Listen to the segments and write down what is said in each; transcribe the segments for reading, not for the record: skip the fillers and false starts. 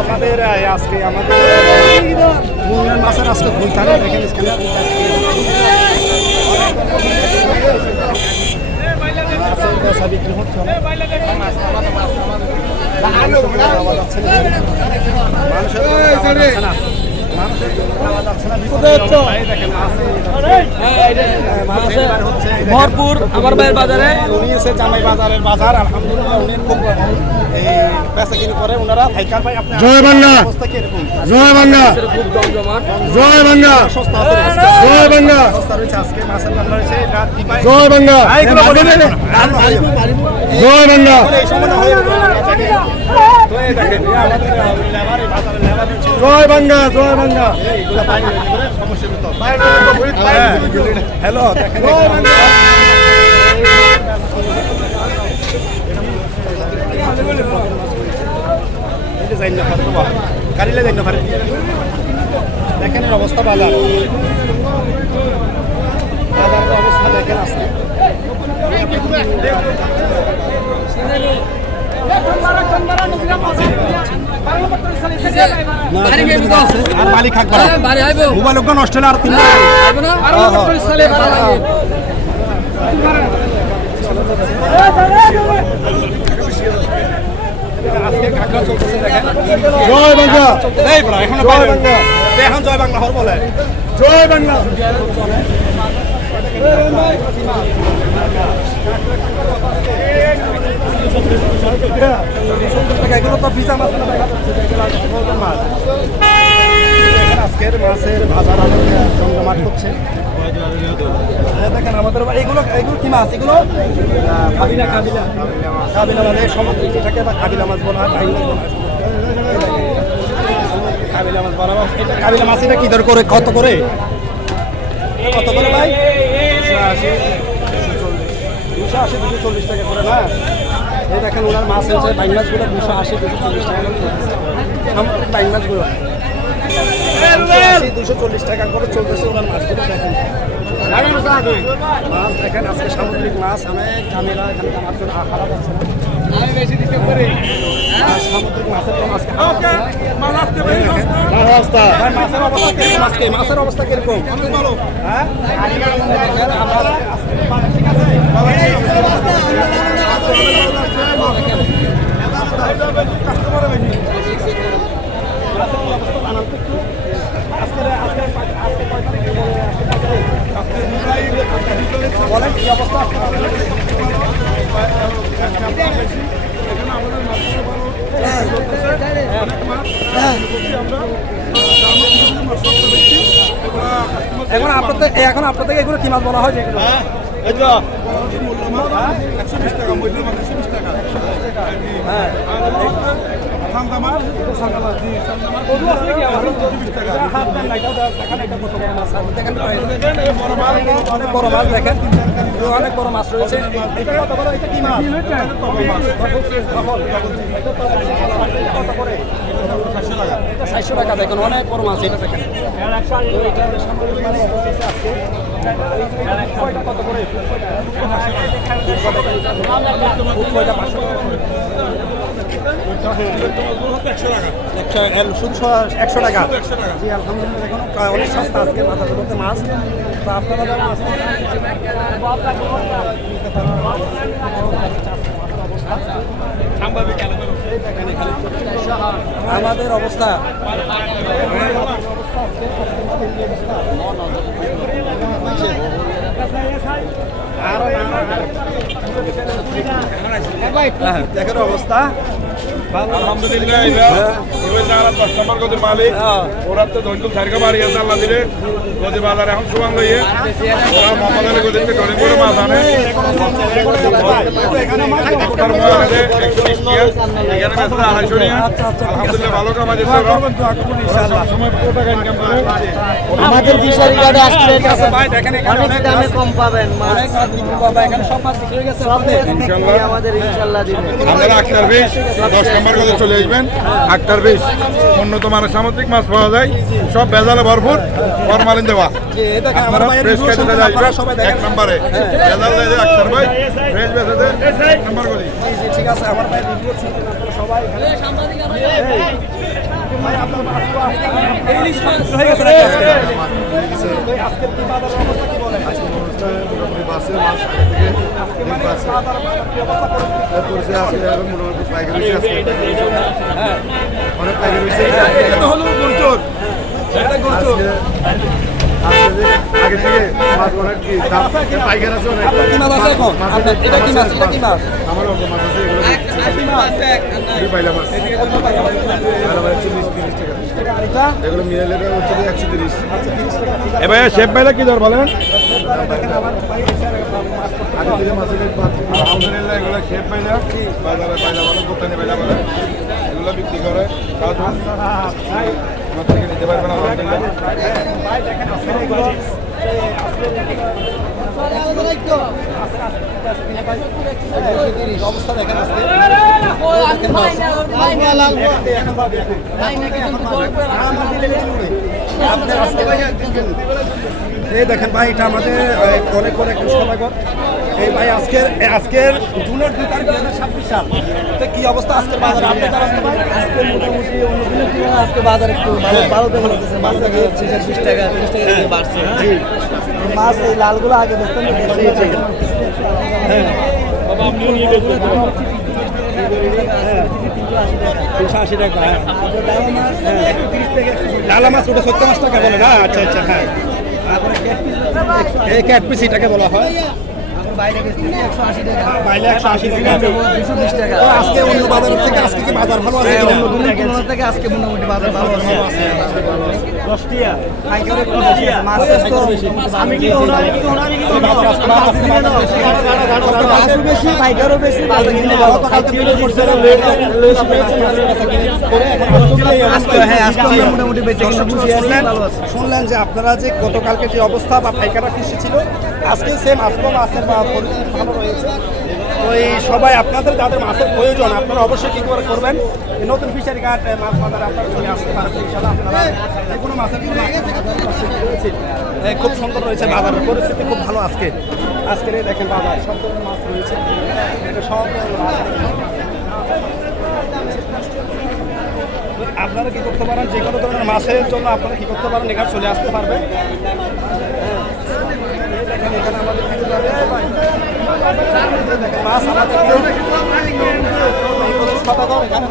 আপনাদের আজকে আমাদের মাছের আজকে ভুলতানো দেখেন বিক্রি হচ্ছে ভরপুর আমার ভাইয়ের বাজারে উনি এসে জামাই বাজারের বাজার আলহামদুলিল্লাহ উনি খুব বেচা কিনে করে ওনারা ভাইকার ভাই আপনার জয় বাংলা অবস্থা কিরকম জয় বাংলা খুব জমজমাট জয় বাংলা সস্তা আছে জয় বাংলা সস্তা রয়েছে আজকে মাছের দাম রয়েছে রাত দিবাই জয় বাংলা জয় বাংলা এই সময় হয়ে তো এই দেখেন আমাদের লেবার এই বাজারে লেবার জয় বাংলা জয় বাংলা এইগুলা পানি করে সমস্যা তো হ্যালো দেখেন এটা যাই না পারতো গাড়িলে যাই না পারে দেখেন এর অবস্থা বাজার বাজারের অবস্থা দেখেন আজকে আর মালিক থাকবে মোবাইল ওখানে নষ্ট হলে আর তিন জয় বাংলা এখন জয় বাংলা হর বলে জয় বাংলা এগুলো তো ভিজা মাছ মাছ আজকের মাছের বাজার জমজমাট হচ্ছে দেখেন আমাদের এগুলো এগুলো কি মাছ এগুলো কাবিলা কাবিলা কাবিলা মানে সমুদ্র থাকে বা কাবিলা মাছ বলা হয় কাবিলা মাছ বলা হয় এটা কাবিলা মাছ এটা কি দর করে কত করে ভাই 280 240 টাকা করে না এই দেখেন ওনার মাছ হচ্ছে বাইন মাছগুলো 280 240 টাকা করে সামুদ্রিক বাইন মাছগুলো 240 টাকা করে চলতেছে ওনার মাছগুলো দেখেন মাছ দেখেন আজকে সামুদ্রিক মাছ অনেক ঝামেলা এখানে আমার জন্য খারাপ আছে সামুদ্রিক মাছের দাম আজকে মাছের অবস্থা কিরকম হ্যাঁ বলেন কি অবস্থা এখন আপনাদের এগুলো কি মাছ বলা হয় যেগুলো 120 টাকা মূল্য মাছ 120 টাকা হ্যাঁ সান্দা মাছ সান্দা মাছ জি সান্দা মাছ ওগুলো আছে কি আমার 120 টাকা হাত দেন না এটা দেখেন এটা কত বড় মাছ আছে দেখেন বড় মাছ অনেক বড় মাছ দেখেন অনেক বড় মাছ রয়েছে এটা কত বড় এটা কি মাছ কত করে 400 টাকা দেখেন অনেক বড় মাছ এটা দেখেন কত করে 100 টাকা জি আলহামদুলিল্লাহ এখন অনেক সস্তা আজকে বাজারগুলোতে মাছ তো আপনারা যারা আমাদের অবস্থা দেখেন অবস্থা আলহামদুলিল্লাহ কাস্টমার গদি মালিক ওরা তো ধৈর্য সারকা বাড়ি আছে আল্লাহ দিলে গদি বাজার এখন সুবান লইয়ে ওরা মোহাম্মদ আলী গদিকে ধরে করে মাছ আনে আলহামদুলিল্লাহ ভালো কামাই আমাদের ফিশারি গার্ডে আসলে অনেক দামে কম পাবেন মাছ এখানে সব মাছ বিক্রি হয়ে গেছে আমাদের ইনশাআল্লাহ দিবেন। আপনারা আক্তার ফিশ 10 নম্বর গজে চলে আসবেন। আক্তার ফিশ উন্নত মানের সামুদ্রিক মাছ পাওয়া যায়, সব ভেজালে ভরপুর, ফরমালিন দেওয়া। আপনারা ফ্রেশ খেতে চলে আসবেন 1 নম্বরে। ভেজাল দেয় যে আক্তার ভাই, ফ্রেশ বেচে দেয় 1 নম্বর গলি। ঠিক আছে, আমার ভাই রিভিউ শুনবেন আপনারা সবাই। ভাই আপনার ইলিশ মাছ হয়ে গেছে নাকি আজকে? ভাই আজকের কি বাজারের অবস্থা কি বলেন? মোটামুটি বাসে মাছ আগে থেকে দিন পাচ্ছে পরিচে আছে এবং মোটামুটি পাইকারি আছে অনেক পাইকারি হয়েছে এটা হলো গুরুচোর, এটা গুরুচোর। আগে থেকে মাছ অনেক কি দাম পাইকার আছে অনেক আপনার কি মাছ আছে এখন? আপনার এটা কি মাছ? এটা কি মাছ? আমার অল্প মাছ আছে এগুলো পাইলা মাছ পাইলা মাছ 120-30 টাকা এটা এগুলো মিলালে হচ্ছে 130। এ ভাই শেফ ভাইলা কি দর বলেন? আগে থেকে মাছের রেট বাড়ছে আলহামদুলিল্লাহ এগুলো শেফ পাইলা বাজারে পাইলা বলে, দোকানে পাইলা বলে, এগুলো বিক্রি করে কাজ আমার থেকে নিতে পারবেন আলহামদুলিল্লাহ। অবস্থা দেখেন আজকে। এই দেখেন ভাই, এটা আমাদের অনেক অনেক সদাগর। এই ভাই আজকের জুনের 2 তারিখ 2026 সাল। তো কি অবস্থা আজকের বাজারে? আপনি জানান ভাই। আজকে মোটামুটি অন্য দিনের তুলনায় আজকে বাজার একটু ভালো দেখা লাগতেছে। মাছ আগে 20 টাকা 30 টাকা করে বাড়ছে। জি, মাছ এই লালগুলো আগে বেচতেন না বেশি জি। হ্যাঁ বাবা আপনি নিয়ে গেছেন 380 টাকা। ডালা মাছ ওটা 70 টাকা বলে না? আচ্ছা আচ্ছা, হ্যাঁ। এই ক্যাটপিস এটাকে বলা হয়। বাইরে বেচতেছি 180 টাকা। বাইরে 180 টাকা। 220 টাকা। তো আজকে অন্য বাজারের থেকে আজকে কি বাজার ভালো আছে? অন্য দিনের তুলনা থেকে আজকে মোটামুটি বাজার ভালো আছে। পাইকারি মাছ তো আমি কি ওনারে কি মাছও বেশি পাইকারও বেশি বাজার কিনে ভালো। আজকে হ্যাঁ আজকে আমরা মোটামুটি বেঁচে কিনে খুশি আছি, ভালো আছে। শুনলেন যে আপনারা যে গতকালকে যে অবস্থা বা পাইকাররা কৃষি ছিল, আজকে সেম আজকেও মাছের বা পরিস্থিতি ভালো রয়েছে। ওই সবাই আপনাদের যাদের মাছের প্রয়োজন আপনারা অবশ্যই কী করে করবেন, এই নতুন ফিশারি ঘাট মাছ বাজারে আপনারা চলে আসতে পারবেন ইনশাআল্লাহ। আপনারা যে কোনো মাছের জন্য খুব সুন্দর রয়েছে, বাজারের পরিস্থিতি খুব ভালো আজকে। আজকের এই দেখেন বাজার সব ধরনের মাছ রয়েছে, এটা সব আপনারা কি করতে পারেন, যে কোনো ধরনের মাছের জন্য আপনারা কি করতে পারেন, এখানে চলে আসতে পারবেন। দেখেন এখানে আমাদের কিছু যাবে দেখেন মাছ আমাদের সদাগর এখানে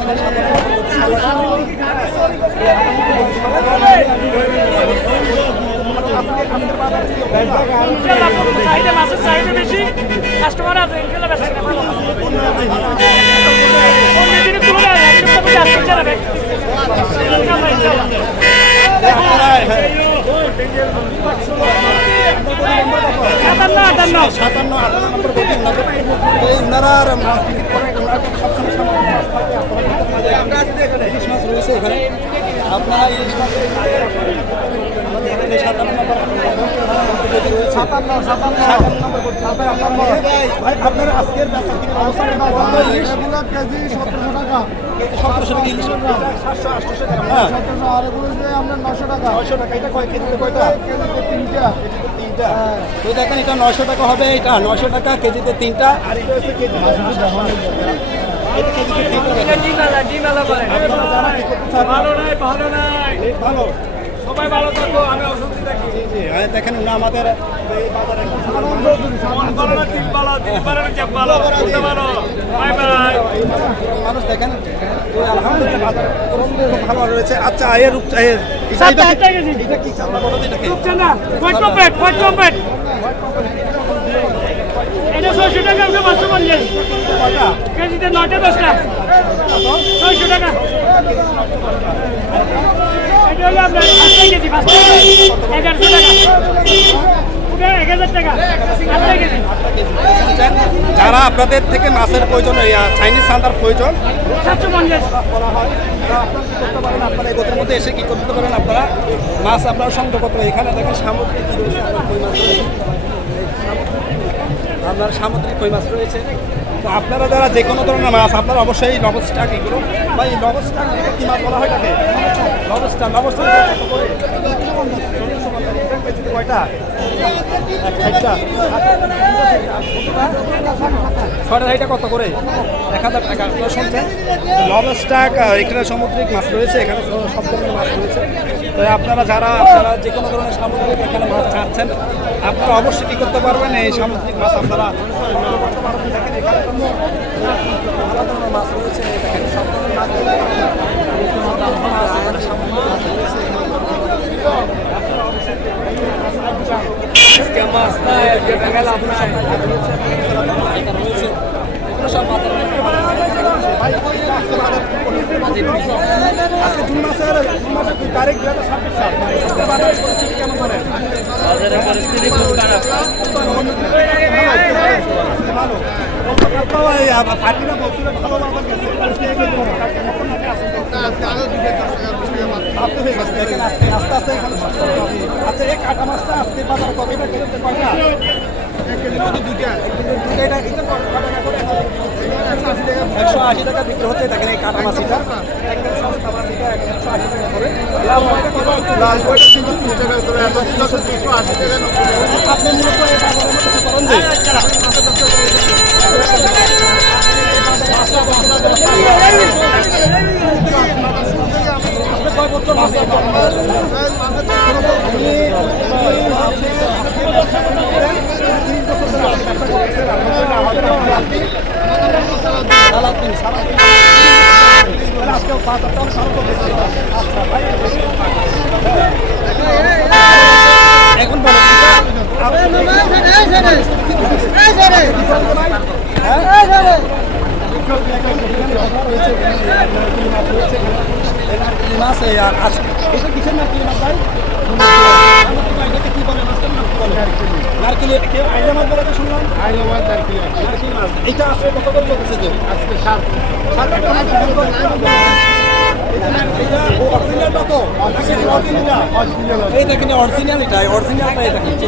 মাছের চাহিদা বেশি, কাস্টমার আছে ইনশাআল্লাহ বেশি না ভালো। অন্য দিনের তুলনায় একটু কমে আসছে যাবে ইনশাআল্লাহ। 57-58 নম্বর বলতে ওনারা মাছ বিক্রি করে, ওনারা সবসময় ইলিশ মাছ রয়েছে এখানে। আপনারা ইলিশ মাছ 57 নম্বর ভাই আপনার আজকের বেচা কিনা অবস্থা কেজি 1700 টাকা। 1700 টাকা ইলিশ 700-800 টাকা। হ্যাঁ আর এগুলো যে আমরা 900 টাকা 900 টাকা। এটা কয় কেজিতে কয়টা? কেজিতে 3টা। তিনটা। তো দেখেন এটা 900 টাকা হবে, এটা 900 টাকা কেজিতে 3টা। আর এটা হচ্ছে কেজি এটা কেজিতে 3টা। ডিমালা বলে আপনারা যারা কি করতে চান, ভালো নাই ভালো নাই, ভালো সবাই ভালো থাকো, আমি অসুস্থ থাকি। দেখেন না আমাদের এই বাজারে মন ভালো না দিন ভালো, দিন ভালো না চেক ভালো, উঠতে ভালো। Bye bye. মানুষ দেখেন তো আলহামদুলিল্লাহ বাজার পরিস্থিতি খুব ভালো রয়েছে। আচ্ছা এর এটা কি চাল বলো তো এটাকে? রূপচাঁদা হোয়াইট কমপ্লিট এটা 600 টাকা, আমরা 550 কয়টা? কেজিতে 9টা 10টা 600 টাকা। এটা হলো আপনার 5 কেজি 1100 টাকা, ওটা 1000 টাকা 8 কেজি। যারা আপনাদের থেকে মাছের প্রয়োজন, চাইনিজ সান্দার প্রয়োজন 750 বলা হয়, তা আপনারা কি করতে পারেন, আপনারা এই গোত্রের মধ্যে এসে কি করতে পারেন, আপনারা মাছ আপনারা সংগ্রহ করতে পারেন। এখানে দেখেন সামুদ্রিক কি রয়েছে, আপনার কই মাছ রয়েছে, আপনার সামুদ্রিক কই মাছ রয়েছে। তো আপনারা যারা যে কোনো ধরনের মাছ আপনারা অবশ্যই লবস্টার এগুলো বা এই লবস্টার কি মাছ বলা হয় তাকে লবস্টার কত করে কয়টা একটা ছয়টা এইটা কত করে 1000 টাকা আপনারা শুনছেন লবস্টার এখানে সামুদ্রিক মাছ রয়েছে এখানে সব ধরনের মাছ রয়েছে তো আপনারা যে কোনো ধরনের সামুদ্রিক এখানে মাছ চাচ্ছেন আপনারা অবশ্যই কী করতে পারবেন এই সামুদ্রিক মাছ আপনারা করতে পারবেন দেখেন এখানে কোনো আলাদা ধরনের মাছ রয়েছে দেখেন সব ধরনের মাছ এখানে সামুদ্রিক মাছ রয়েছে আজকে জুন মাসের তারিখ 2026 সাল বাজারের পরিস্থিতি কেমন বলেন? বাজারের পরিস্থিতি খুব খারাপ। ভালো ফাটিরা বলছিল ভালো বাজার গেছে আস্তে আস্তে আচ্ছা এই কাটা মাছটা আজকে বাজার কবে এটা কিনতে কয়টা দুইটা এটা 180 টাকা বিক্রি হচ্ছে দেখেন এই কাটা মাছ এটা একদম সস্তা মাছ এটা 180 টাকা করে লাল বইটা 330 টাকা করে 280 টাকা আপনি মূলত এই বাজারের মধ্যে কি করেন যে কয় বছর মাছ এখন মাছ আর আজকে এটা কিসের নারকেল মাছ ভাই কি বলে মাছটার নাম কি বলে নারকেল কেউ আইলা মাছ বলে তো শুনলাম আইলা মাছ নারকেল মাছ এটা আসলে কত করে চলতেছে তো আজকে 7 এই দেখেন অরিজিনাল এটাই অরিজিনালটা এটা কিন্তু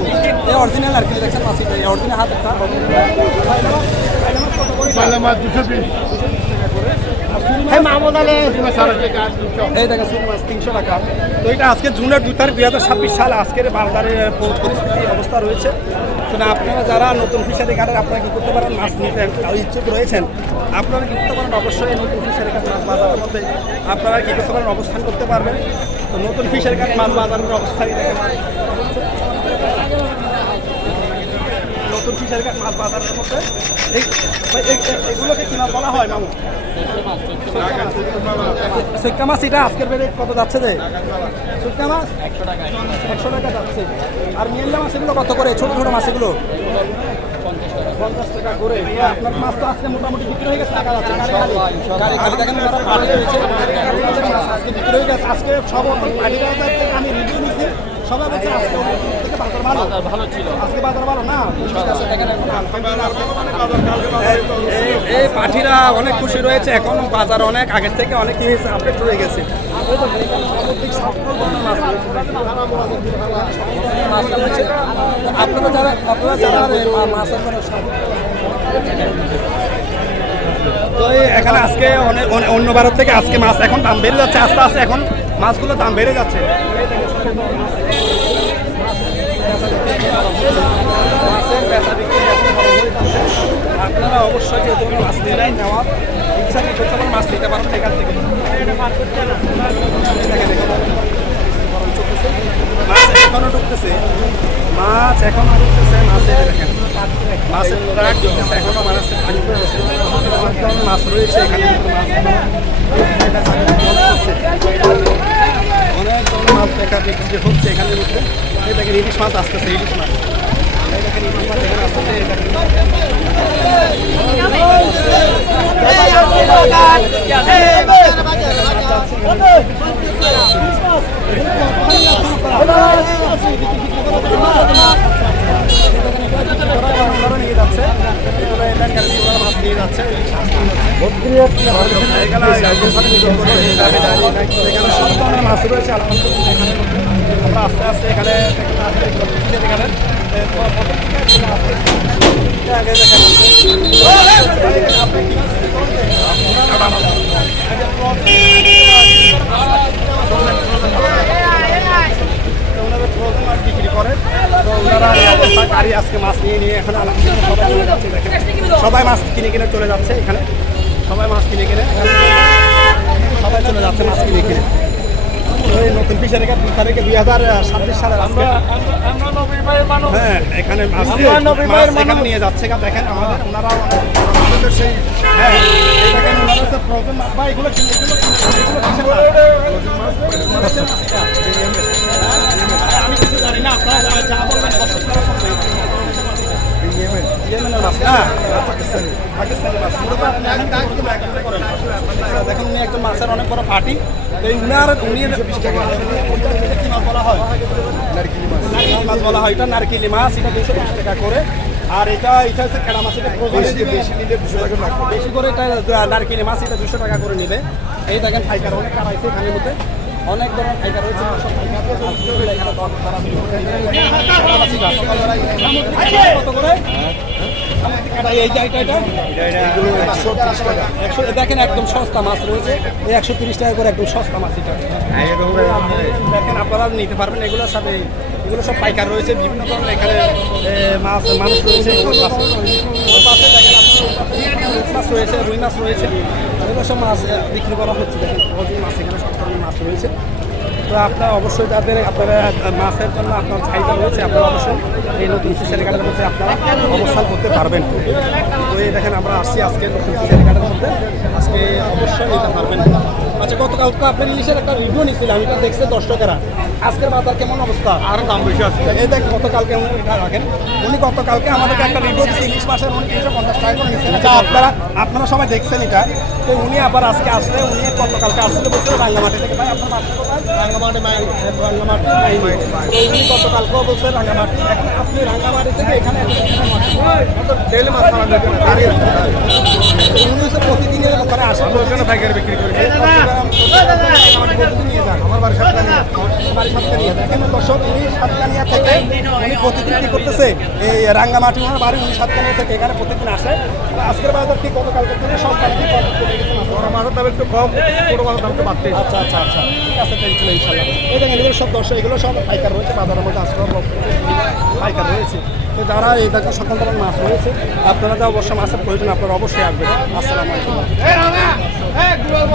এই অরিজিনাল আর কি দেখছেন মাছ এটা অরিজিনাল হাতেরটা মাছ 220 এই দেখেন সুর মাছ 300 টাকা তো এটা আজকে জুনের 2 তারিখ 2026 সাল আজকের বাজারের পরিস্থিতি অবস্থা রয়েছে তো আপনারা যারা নতুন ফিশারি ঘাটের আপনারা কি করতে পারেন মাছ নিতে ইচ্ছুক রয়েছেন আপনারা কি করতে পারেন অবশ্যই নতুন ফিশারি ঘাট মাছ বাজারের মধ্যে আপনারা কি করতে পারেন অবস্থান করতে পারবেন তো নতুন ফিশারি ঘাট মাছ বাজারের অবস্থায় দেখেন নতুন ফিশারি ঘাট মাছ বাজারের মধ্যে এগুলোকে কি মাছ বলা হয় মামু সুটকা মাছ এটা আজকের বেড়ে কত যাচ্ছে যে সুটকা মাছ 100 টাকা যাচ্ছে আর মিয়াল্লা মাছ এগুলো কত করে ছোট ছোট মাছ এগুলো 50 টাকা করে আপনার মাছ তো আজকে মোটামুটি বিক্রি হয়ে গেছে টাকা যাচ্ছে গাড়ি দেখেন আজকে বিক্রি হয়ে গেছে আজকে সব আমি রিভিউ নিয়েছি সবাই বলছে আজকে থেকে বাজার ভালো ছিল আজকে বাজার ভালো না এই পাঠিরা অনেক খুশি রয়েছে এখন বাজার অনেক আগের থেকে অনেক আপডেট হয়ে গেছে আপনারা যারা মাছের তো এখানে আজকে অন্য ভারত থেকে আজকে মাছ এখন দাম বেড়ে যাচ্ছে আস্তে আস্তে এখন মাছগুলোর দাম বেড়ে যাচ্ছে মাছের বেচা বিক্রি আপনারা অবশ্যই যে তুমি মাছ নিলেন নেওয়ার ইচ্ছা কি করতে পারেন মাছ নিতে পারেন এখান থেকে মাছ এখনো ঢুকতেছে মাছের দেখেন মাছের ট্রাক ঢুকতেছে এখনো মাছ রয়েছে এখানে অনেক ধরনের মাছ দেখা বিক্রি হচ্ছে এখানে মধ্যে এই দেখেন ইলিশ মাছ আসতেছে ইলিশ মাছ এই দেখেন ইলিশ মাছ এখানে আসতেছে মাছ রয়েছে আলহামদুলিল্লাহ আমরা আস্তে আস্তে এখানে আগে দেখা যাচ্ছে আপনি কি ওনারা ফ্রোজেন মাছ বিক্রি করে তো ওনারা এই অবস্থা গাড়ি আজকে মাছ নিয়ে এখন আলহামদুলিল্লাহ সবাই চলে যাচ্ছে দেখেন সবাই মাছ কিনে চলে যাচ্ছে এখানে সবাই মাছ কিনে সবাই চলে যাচ্ছে মাছ কিনে ওই নতুন ফিশারি 2 তারিখে 2026 সালের আজকে হ্যাঁ এখানে মাছ এখানে নিয়ে যাচ্ছে দেখেন আমাদের ওনারা সেই হ্যাঁ এই দেখেন ওনারা সব ফ্রোজেন মাছ বা এগুলো আমি কিছু জানি না আপনারা যা বলবেন দেখেন উনি একজন মাছের অনেক বড় পার্টি এই উনি কি মাছ বলা হয় নারকেলি মাছ বলা হয় এটা নারকেলি মাছ এটা 250 টাকা করে আর এটা হচ্ছে কেনা মাছ এটা বেশি নিলে 200 টাকা লাগবে বেশি করে এটা নারকেলি মাছ এটা 200 টাকা করে নেবে এই দেখেন ফাইকার অনেক কারাইছে এখানের মধ্যে অনেক ধরনের ফাইকার রয়েছে কত করে দেখেন একদম সস্তা মাছ রয়েছে 130 টাকা করে একদম সস্তা মাছ এটা দেখেন আপনারা নিতে পারবেন এগুলোর সাথে এগুলো সব পাইকার রয়েছে বিভিন্ন ধরনের এখানে মানুষ রয়েছে মাছ রয়েছে রুই মাছ রয়েছে এগুলো সব মাছ বিক্রি করা হচ্ছে দেখেন মাছ এখানে সব ধরনের মাছ রয়েছে তো আপনারা অবশ্যই যাদের আপনারা মাছের জন্য আপনার চাহিদা রয়েছে আপনারা অবশ্যই এই নতুন ফিশারি ঘাটের মধ্যে আপনারা অবস্থান করতে পারবেন তো এই দেখেন আমরা আসছি আজকে নতুন ফিশারি ঘাটের মধ্যে আজকে অবশ্যই নিতে পারবেন আচ্ছা গতকাল তো আপনার ইলিশের একটা ভিডিও নিয়েছিলাম এটা দেখছে দর্শকেরা আজকের বাজার কেমন অবস্থা আর দাম বেশি আছে এই দেখ গতকালকে উনি রাখেন উনি গতকালকে আমাদেরকে একটা রিভিউ দিচ্ছে ইলিশ মাছের উনি 350 টাকা করে নিচ্ছেন আপনারা সবাই দেখছেন এটা তো উনি আবার আজকে আসলে উনি গতকালকে আসলে বলছিল রাঙ্গামাটি থেকে ভাই আপনার বাসা কোথায় রাঙ্গামাটি উনি গতকালকেও বলছে রাঙ্গামাটি এখন আপনি রাঙ্গামাটি থেকে এখানে ডেলি মাছ খাওয়া যাবে না উনি হচ্ছে প্রতিদিনের ওখানে আসেন ওখানে পাইকারি বিক্রি করে নিয়ে যান আমার বাড়ির সাথে নিয়ে বাড়ির সাথে নিয়ে দেখেন দর্শক উনি সাতকানিয়া থেকে উনি প্রতিদিন কি করতেছে এই রাঙ্গামাটি ওনার বাড়ি উনি সাতকানিয়া থেকে এখানে প্রতিদিন আসে তো আজকের বাজার কি গতকালকে থেকে সব কালকে কমে গেছে বড় মাছের দাম একটু কম ছোটো মাছের দাম একটু বাড়তে আচ্ছা ঠিক আছে টেনশন ইনশাল্লাহ এই দেখেন এগুলো সব দর্শক এগুলো সব পাইকার রয়েছে বাজারের মধ্যে আজকে পাইকার রয়েছে তো যারা এই দেখেন সকল ধরনের মাছ রয়েছে আপনারা যা অবশ্যই মাছের প্রয়োজন আপনারা অবশ্যই আসবেন আসসালামু আলাইকুম